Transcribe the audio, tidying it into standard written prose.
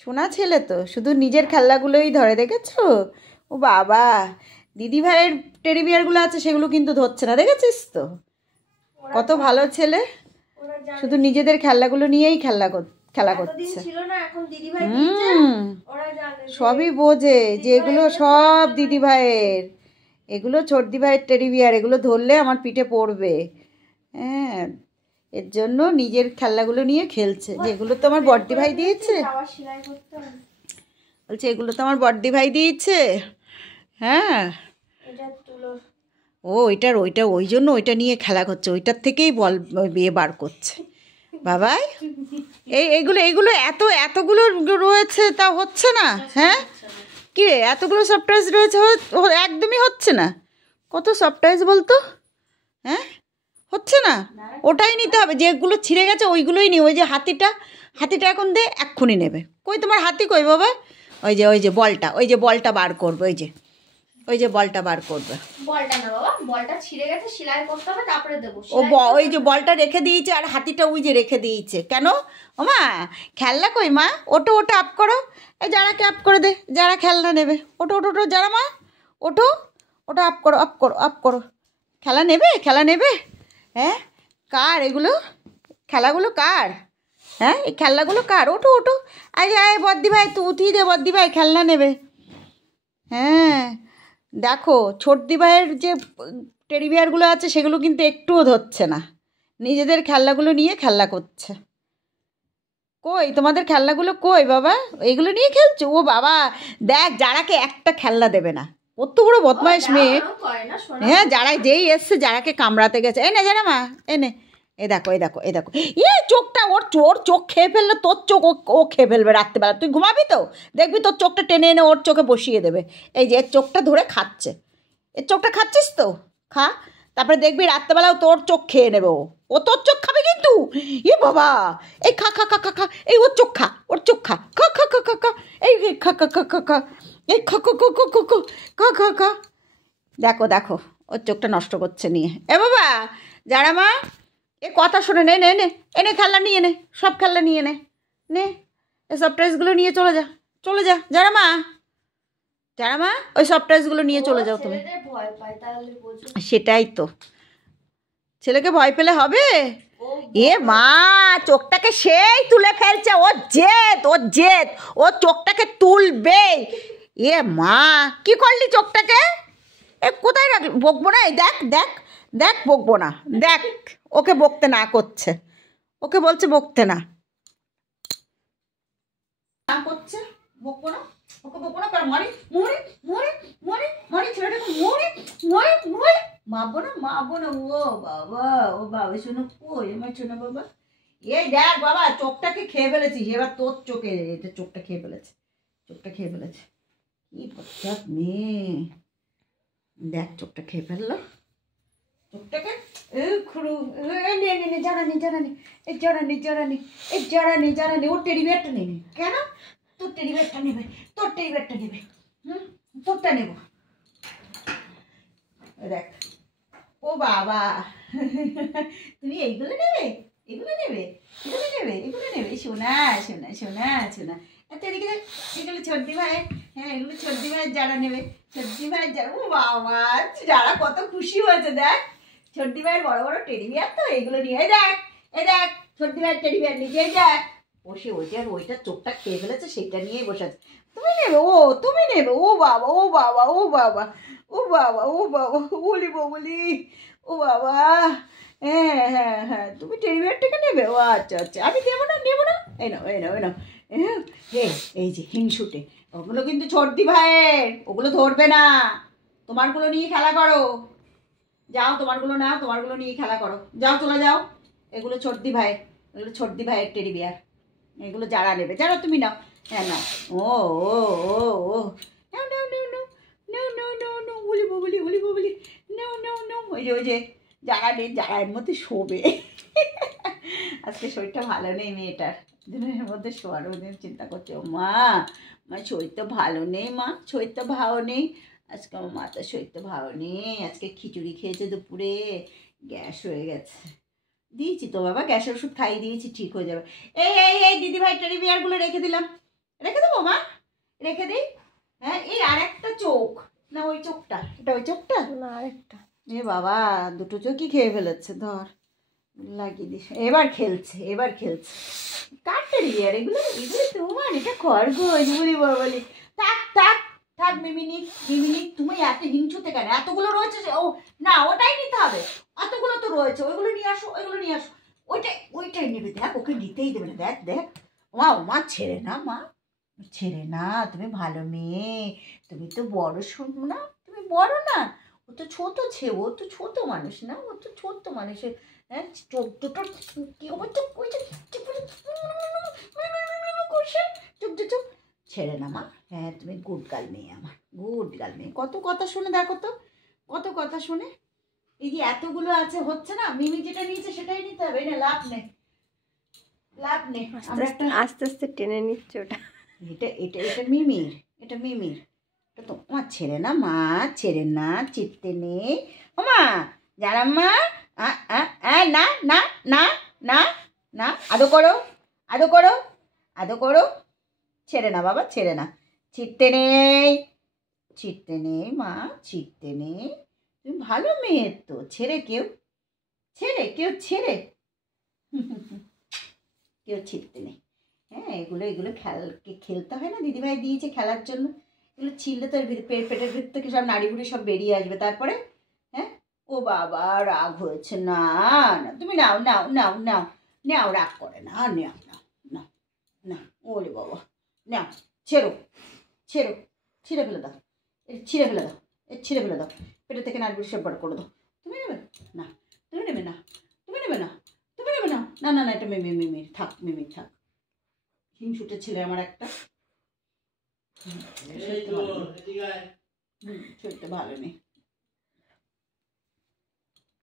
শোনা ছেলে তো, শুধু নিজের খেলনাগুলোই ধরে, দেখেছো? ও বাবা, দিদি ভাইয়ের টেডি বিয়ারগুলো আছে সেগুলো কিন্তু ধরছে না, দেখেছিস তো? কত ভালো ছেলে, শুধু নিজেদের খেলনাগুলো নিয়েই খেলা করছে। সবই বোঝে যে এগুলো সব দিদি ভাইয়ের, এগুলো ছোটদি ভাইয়ের টেডি বিয়ার, এগুলো ধরলে আমার পিঠে পড়বে। হ্যাঁ, এর জন্য নিজের খেলনাগুলো নিয়ে খেলছে, যে এগুলো তো আমার বড়দি ভাই দিয়েছে। বলছে এগুলো তো আমার বড়দি ভাই দিয়েছে। হ্যাঁ, ও ওইটা ওই জন্য ওইটা নিয়ে খেলা করছে, ওইটার থেকেই বল বিয়ে বার করছে। বাবাই, এইগুলো এগুলো এতগুলো রয়েছে, তা হচ্ছে না? হ্যাঁ, কি রে, এতগুলো সফটওয়্যার রয়েছে, একদমই হচ্ছে না। কত সফটওয়্যার বলতো? হ্যাঁ, হচ্ছে না। ওটাই নিতে হবে, যেগুলো ছিঁড়ে গেছে ওইগুলোই নিই। ওই যে হাতিটা এখন দে, এক্ষুনি নেবে। কই তোমার হাতি কই বাবা? ওই যে বলটা বার করবে, ওই যে বলটা বার করবে। বলটা না বাবা, বলটা ছিঁড়ে গেছে, সেলাই করতে হবে, তারপরে দেবো। ওই যে বলটা রেখে দিয়েছে, আর হাতিটা ওই যে রেখে দিয়েছে। কেন ও মা, খেলনা কই মা? ওটো আপ করো, এই যারাকে আপ করে দে, যারা খেলনা নেবে। ওটো যারা মা, ওটো আপ করো। খেলা নেবে। হ্যাঁ, কার এগুলো? খেলাগুলো কার? হ্যাঁ, এই খেলনাগুলো কার? ওটো আয় বদ্দি ভাই, তুই উঠিয়ে দে, বদ্দি ভাই খেলনা নেবে। হ্যাঁ, দেখো ছোটদি ভাইয়ের যে টেডি বিয়ারগুলো আছে সেগুলো কিন্তু একটুও ধরছে না, নিজেদের খেলনাগুলো নিয়ে খেলা করছে। কই তোমাদের খেলনাগুলো কই বাবা? এইগুলো নিয়ে খেলছো? ও বাবা, দেখ যারাকে একটা খেলনা দেবে না, কত বড় বদমাইশ মেয়ে। হ্যাঁ, যেই এসছে যারাকে কামড়াতে গেছে, এনে জানা মা, এনে এই দেখো চোখটা, ওর চোখ খেয়ে ফেললে, তোর চোখ ও খেয়ে ফেলবে রাত্রিবেলা। তুই ঘুমাবি তো, দেখবি তোর চোখটা টেনে এনে ওর চোখে বসিয়ে দেবে। এই যে এর চোখটা ধরে খাচ্ছে, এর চোখটা খাচ্ছিস তো, খা, তারপরে দেখবি রাত্রেবেলাও তোর চোখ খেয়ে নেবে। ও তোর চোখ খাবে কিন্তু। এ বাবা, এই খা, এই ওর চোখ খা, খা, এই খা, এই খা। দেখো ওর চোখটা নষ্ট করছে নিয়ে। এ বাবা, যারা মা, এ কথা শুনে নে এনে খেলনা নিয়ে নে, সব খেলনা নিয়ে নে এসব ড্রেসগুলো নিয়ে চলে যা যারা মা, ওই সব ড্রেসগুলো নিয়ে চলে যাও তুমি। সেটাই তো, ছেলেকে ভয় পেলে হবে? এ মা, চোখটাকে সেই তুলে ফেলছে, ওর জেদ, ও চোখটাকে তুলবে। এ মা, কি করলি চোখটাকে? এ কোথায় রাখলি? বকবো না, এই দেখ বকবো না, দেখ ওকে বকতে না করছে, ওকে বলছে বকতে না করছে, বকবো না, ওকে বকবো না। কারণ মরি ছেলেটাকে মরি মারবো না। ও বাবা শোনো, কই আমার শোনো বাবা। এই দেখ বাবা, চোখটাকে খেয়ে ফেলেছিস, এবার তোর চোখটা খেয়ে ফেলেছে, কি বচ্চাত মেয়ে। দেখ চোখটা খেয়ে ফেললো, চোখটাকে জানানি ওর টেডি বিয়ারটা নেবে। কেন? তোর টেডি বিয়ারটা নেবে। তোরটা নেব। দেখ, ও বাবা, তুমি এইগুলো নেবে, শোনা। আচ্ছা এদিকে এগুলো ছোটদি ভাই, হ্যাঁ এগুলো ছোটদি ভাইয়ের যারা নেবে, ও বাবা, যারা কত খুশি হয়েছে। দেখ ছোটদি ভাইয়ের বড় বড় টেডি বিয়ার, তো এগুলো নিয়ে দেখ ছোটদি ভাইয়ের টেডি বিয়ার নিজেই দেখ বসে আর ওইটা চোখটা খেয়ে ফেলেছে, সেটা নিয়েই বসে আছে। তুমি নেবে। ও বাবা, বলি ও বাবা। হ্যাঁ, তুমি টেডি বিয়ারটাকে নেবে? ও আচ্ছা, আমি নেবো না। এই নাও। এই যে হিংসুটে, ওগুলো কিন্তু ছোটদি ভাইয়ের, ওগুলো ধরবে না। তোমারগুলো নিয়ে খেলা করো, যাও তোমারগুলো নাও, তোমারগুলো নিয়ে খেলা করো, যাও চলে যাও। এগুলো ছোটদি ভাইয়ের টেডি বিয়ার, এগুলো যারা নেবে, যারা তুমি নাও। হ্যাঁ নাও। ও নাও, বলি নাও। ওই যে যারা এর মধ্যে শোবে। আজকে শরীরটা ভালো নেই মেয়েটার, দিনের মধ্যে শোয়ার ওদের চিন্তা করছে। ও মা শরীরটা ভালো নেই, শরীরটা ভালো নেই আজকে, আমার মাথার শরীরটা ভালো নেই। আজকে খিচুড়ি খেয়েছে দুপুরে, গ্যাস হয়ে গেছে। দিয়েছি তো বাবা, গ্যাসের ওষুধ খাইয়ে দিয়েছি, ঠিক হয়ে যাবে। এই দিদি ভাই টেডি বিয়ারগুলো রেখে দিলাম, রেখে দেবো মা, রেখে দিই। হ্যাঁ এই আর একটা চোখ, না ওই চোখটা, এটা ওই চোখটা না আরেকটা। এ বাবা দুটো চোখই খেয়ে ফেলেছে, ধর লাগিয়ে দিস। এবার খেলছে, এবার খেলছে। কাটতে দিয়ে আর এগুলো এগুলো তোমার, এটা খরগোশ বলি বলি। থাক থাক থাক মিমিনি, মিমিনি তুমি এত হিংসুতে কেন? এতগুলো রয়েছে যে, ও না ওটাই নিতে হবে, এতগুলো তো রয়েছে, ওইগুলো নিয়ে আসো, ওইগুলো নিয়ে আসো। ওইটাই নেবে, দেখ ওকে নিতেই দেবে না, দেখ দেখ। মা মা ছেড়ে না মা, ছেড়ে না, তুমি ভালো মেয়ে, তুমি তো বড় শোনো না, তুমি বড় না, ও তো ছোট ছেলে, ও তো ছোট মানুষ না, ও তো ছোট মানুষের। হ্যাঁ চোখ দুটো কি হবে, চোখ করছে, চোখ চোখ ছেড়ে না মা। হ্যাঁ তুমি গুড গার্ল মেয়ে, আমার গুড গার্ল মেয়ে। কত কথা শুনে দেখো তো, কত কথা শুনে। এই যে এতগুলো আছে, হচ্ছে না, মিমি যেটা নিয়েছে সেটাই নিতে হবে, না লাভ নেই, লাভ নেই। আমরা একটা আস্তে আস্তে টেনে নিচ্ছে ওটা। এটা এটা এটা মিমির, এটা মিমির, এটা তো মা ছেড়ে না, মা ছেড়ে না, চিপতে নেই। ও মা যারা মা, না না না না না, আদো করো, আদো করো, আদো করো। ছেড়ে না বাবা, ছেড়ে না, ছিটতে নেই, ছিটতে নেই মা, ছিটতে নেই। তুমি ভালো মেয়ে তো, ছেড়ে কেউ, ছেড়ে কেউ, ছেড়ে কেউ ছিটতে নেই। হ্যাঁ এগুলো এগুলো খেলতে হয় না, দিদিভাই দিয়েছে খেলার জন্য। এগুলো ছিললে তো পেটের ভিতর থেকে সব নাড়ি বুড়ি সব বেরিয়ে আসবে তারপরে। হ্যাঁ ও বাবা রাগ হয়েছে, না না তুমি নাও নাও নাও নাও নাও, রাগ করে না, নাও নাও নাও না, ওরে বাবা নাও, ছেড়ো ছেড়ো, ছিঁড়ে ফেলে দাও, ছিঁড়ে ফেলে দাও, ছিঁড়ে ফেলে দাও, পেটের থেকে নাড়ি বুড়ি সব বার করে দাও। তুমি নেবে না, তুমি নেবে না, তুমি নেবে না, তুমি নেবে না, না না না, এটা মিমির থাক, মিমির থাক। হিংসুটে ছেলে আমার একটা, শরীরটা ভালো নেই।